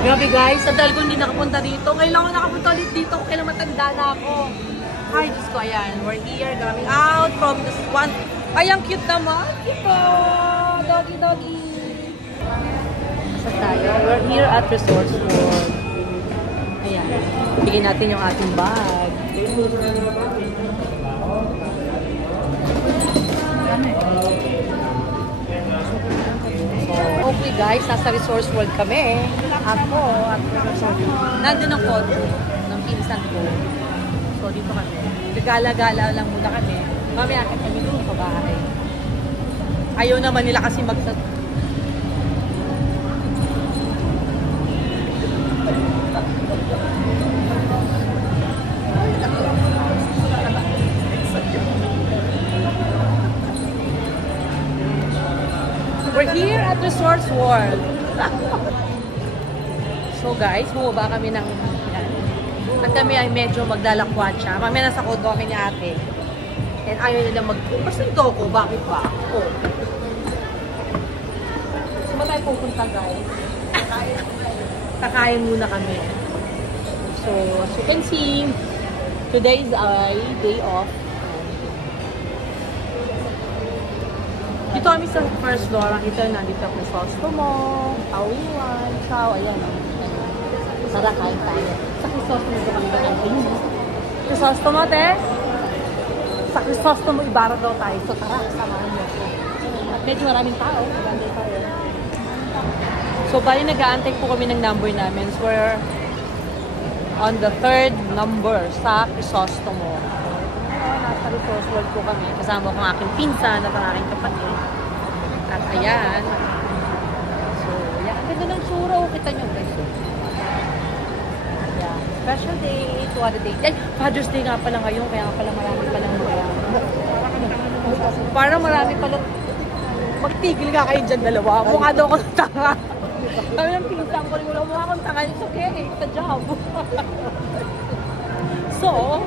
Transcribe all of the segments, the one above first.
Grabe guys, sa dahil ko hindi nakapunta dito. Ngayon lang ako nakapunta ulit dito kung kailan matanda na ako. Ay, Diyos ko, ayan. We're here, coming out from this one. Ay, ang cute naman. Ito, doggy, doggy. Saan tayo? We're here at Resorts World. Ayan. Bigyan natin yung ating bag. Okay guys, nasa Resorts World kami. Ako at nandun ang photo ng pinsan ko. So dito kami. Gala-gala lang muna kami. Mamaya kami doon sa bahay. Ayaw naman nila kasi We're here at Resorts World. So guys, bumaba kami ng yan. At kami ay medyo magdalakwatsa. Mamaya nasa kodo kami ni ate. And ayaw nila basta ito ako, bakit ba? Oh. So ba tayo pupunta guys? Kakain muna kami. So as you can see, today is a day off. Dito kami sa first floor. Makita na dito ang Crisostomo, Tawiwan, Chow, ayan o. Tara, kain tayo. Sa Crisostomo dito kami nakain. Crisostomo, te? Sa Crisostomo, Ibarra daw tayo. So tara, samahan niyo ako. At medyo maraming tao. Magandang tayo. So bali nag-aantay po kami ng number namin. So we're on the 3rd number sa Crisostomo. Nasa Resorts World po kami. Kasama ko ang aking pinsan at ang aking kapatid. At ayan. So, yan. Ang ganda ng sura. Kita nyo guys. Yeah. Special day. Tuwada day. Ay, Father's Day nga pala ngayon. Kaya nga pala marami palang mga. Para marami palang. Magtigil nga kayo dyan dalawa. Mukha daw akong tanga. Kami ng pinsan ko. Mukha akong tanga. It's okay. It's a job. So,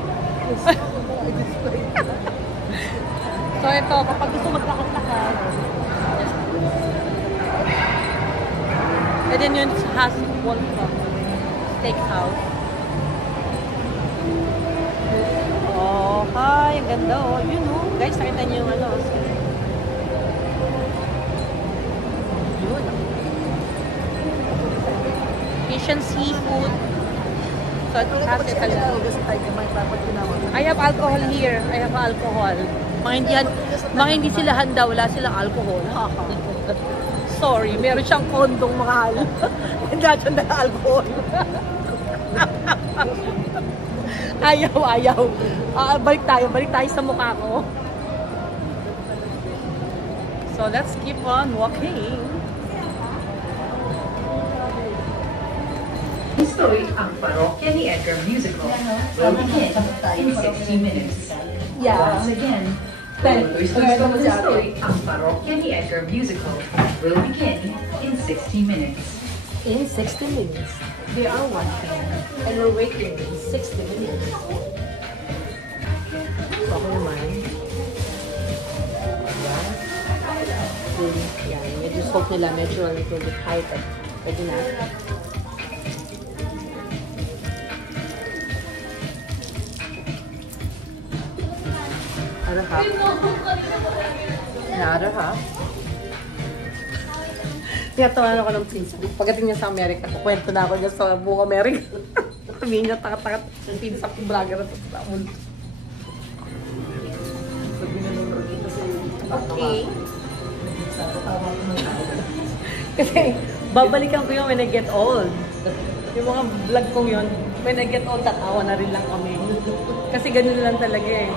so ito, kapag gusto maglakas-lakas, and then yun has Wolfram Steakhouse. Oh, hi, ang ganda oh. Yun oh, guys, nakita niyo yung ano. Yun. Fish and seafood. So it has it I have alcohol here. I have alcohol. Mga hindi sila handa, wala silang alcohol. Sorry, meron siyang kondong mahal. Hindi dyan na alcohol. Ayaw. Balik tayo sa mukha ko. So let's keep on walking. History ang parokya ni Edgar musical will begin in 60 minutes. Yeah. Once again, history ang parokya ni Edgar musical will begin in 60 minutes. In 60 minutes, they are watching and we're waiting in 60 minutes. So ako naman. Yan, medyo soap nila, medyo a little bit high, but pwede na. Another half. Tinatawanan ako ng pinsan. Pagdating niya sa Amerika, kukwento na ako niya sa buong Amerika. Sabihin niya, takat-takat yung pinsan kong vlogger na sa mundo. Okay. Kasi babalikan ko yun when I get old. Yung mga vlog kong yun, when I get old, tatawa na rin lang kami. Kasi ganun lang talaga eh.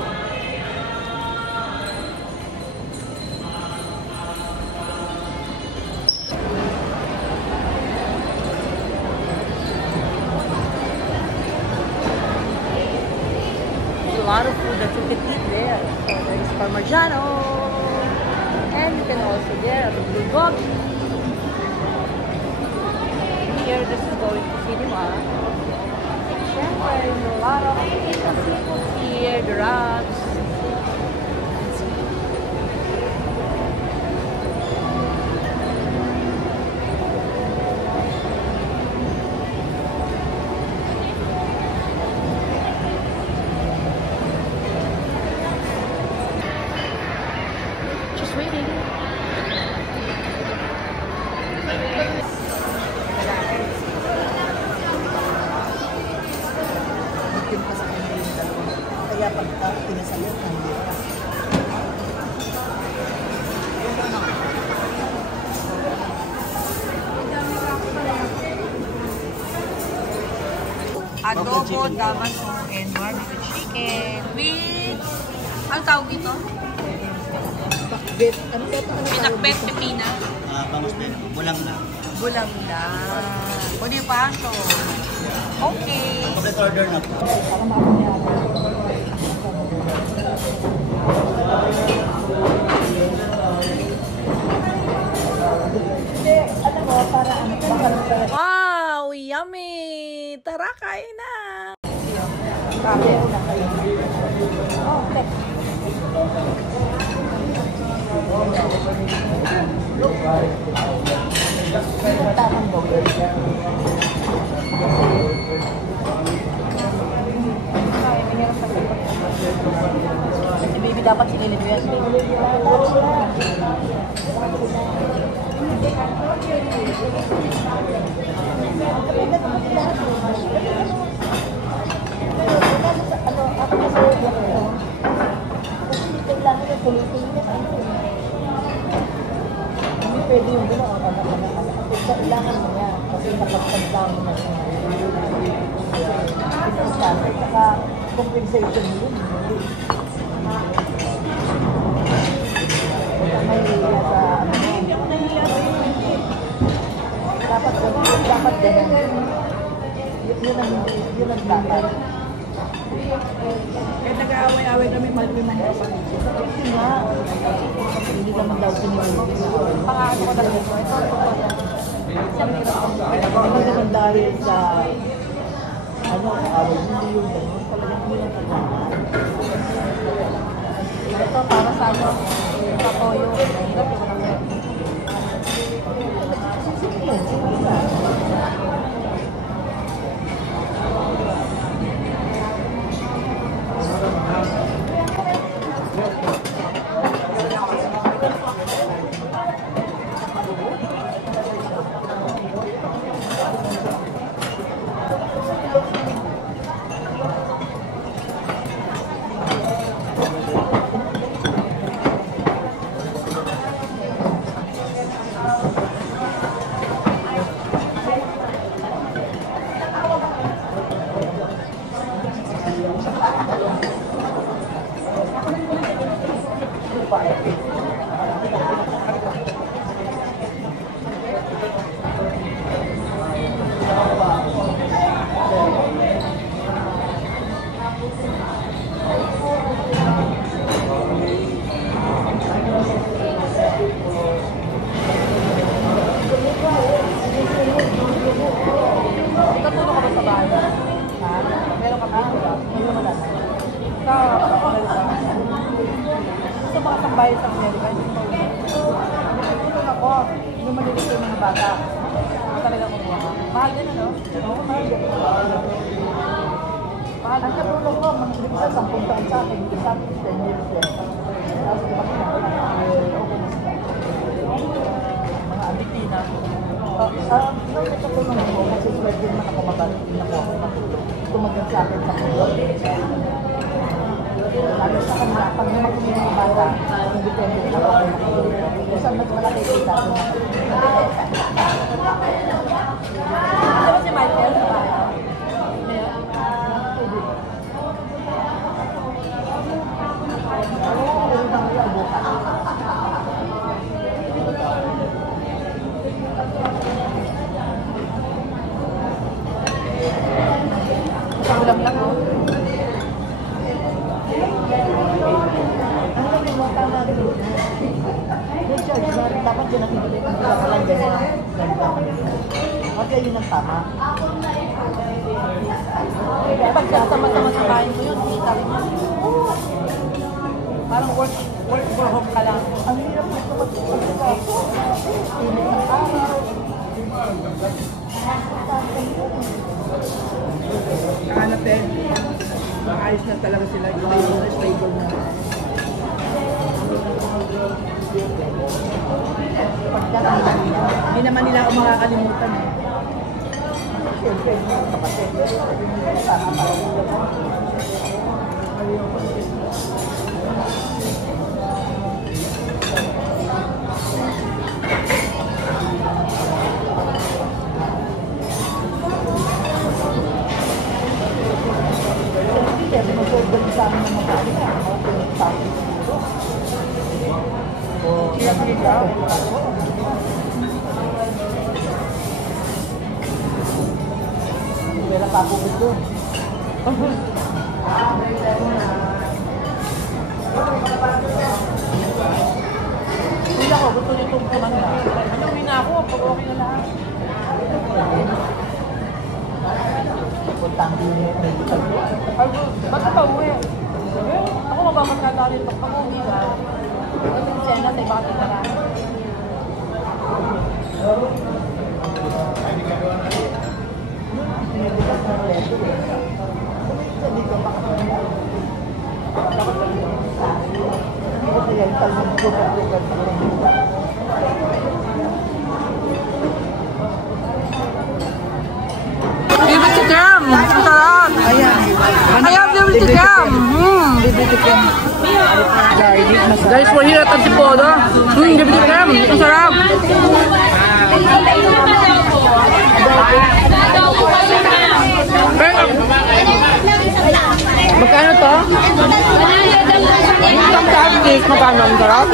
A lot of food that you can eat there. So there is Parmigiano, and you can also there the bulgogi. Here, this is going to cinema. Siyempre, a lot of seafood here, the wraps. Adobo, damaso, and barbecue chicken with... Ano tawag dito? Bakbet. Ano ba ito? Pinakbet, pipina. Bangus din. Bulang na. Bulang na. O di ba? So, okay. Complete order na po. Para makakunyari. Ano mo, para ano, baka nagpapalala. Wow! Yummy! Tara, kain na! Kape na kayo. Okay. Tamang burger. Si baby dapat sinilid mo yan. Hindi pwede yung gano'n. Kailangan mo niya kasi kapag-down mo na siya. Saka compensation mo yun. Dapat ganun. Yun ang dapat. Kaya nag-aaway-aaway kami, mahal ko yung mga kapatid. Kasi nga, hindi naman daw sinunod. Pangalan ko lang ito. Hindi naman dahil sa away, hindi yung gano'n. Talagang hindi lang kailangan. Ito para sa ano, sa toyo. Hirap yung walang Sige yun, sige yun. Katulong ka ba sa bahay? Ha? Meron ka ba? Hindi mo lang. Sa Amerika? Sa mga tambayan sa Amerika? Tulong ako, hindi malilito yung mga bata. Ang talaga kumuha ka. Mahal din ano? Oo, mahal din. Ang katulong ko, mga hindi ko sa 10 taon sa akin, hindi sa akin 10 years yan. Tapos okay na sila. Mga Argentina. Katulong ako kasi swerte naman ako mabalik din ako tumagal sa akin sa mundo. Lalo sa kanila, pag naman yung mga bata, independent ako ako nakikita. Kung saan mas malaki kita ako nakikita. Ano ba si Michael sa bahay? Ulam lang oh. Dapat dyan ang hindi ko lang ganyan. At yun ang tama. Pag sama-sama sa kain mo yun, kita rin mo. Parang work for home ka lang. Ang hirap nito mag-usap. Init ng araw. Kahanap din. Maayos na talaga sila. Stable na. Hindi naman nila ako makakalimutan eh. Siyempre, yung kapatid. Sana napapugod doon. Hindi ako, gusto niyo itong kumanda. Ano, uwi na ako, pag okay na lahat. Punta ang medical ko. Ay, ba't ka pa uwi? Ako mababagkata rin ito. Pag uwi na, kasi si Sena sa ibang titara. Sinibukas ng leto eh. Kumita dito, makakamit. Dapat lang yung sa akin. Kasi yan, talong bukas-bukas sa leto. Give it to them! Ang sarap! Ayaw, give it to them! Guys, we're here at Antipolo. Give it to them! Ang sarap! Magkano to? Isang cupcake. Magkano ang sarap?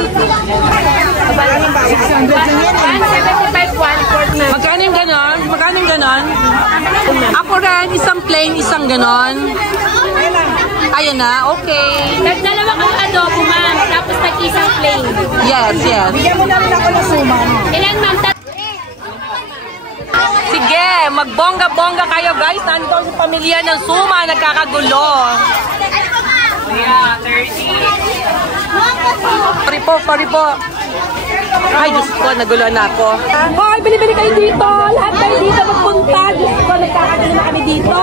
600 lang yan eh. 175, 1/4 na. Magkano yung ganon? Magkano yung ganon? Ako rin, isang plain, isang ganon. Ayan na, okay. Dalawa kang adobo, ma'am. Tapos tag-isang plain. Yes, yes. Bigyan mo na rin ako ng suman. Ilan, ma'am? Sige, magbongga-bongga kayo guys. Nandito sa pamilya ng Suma, nagkakagulo. Sorry po. Ay, Diyos ko, nagulo na ako. Hoy, bili-bili kayo dito. Lahat kayo dito magpunta. Diyos ko, nagkakagulo na kami dito.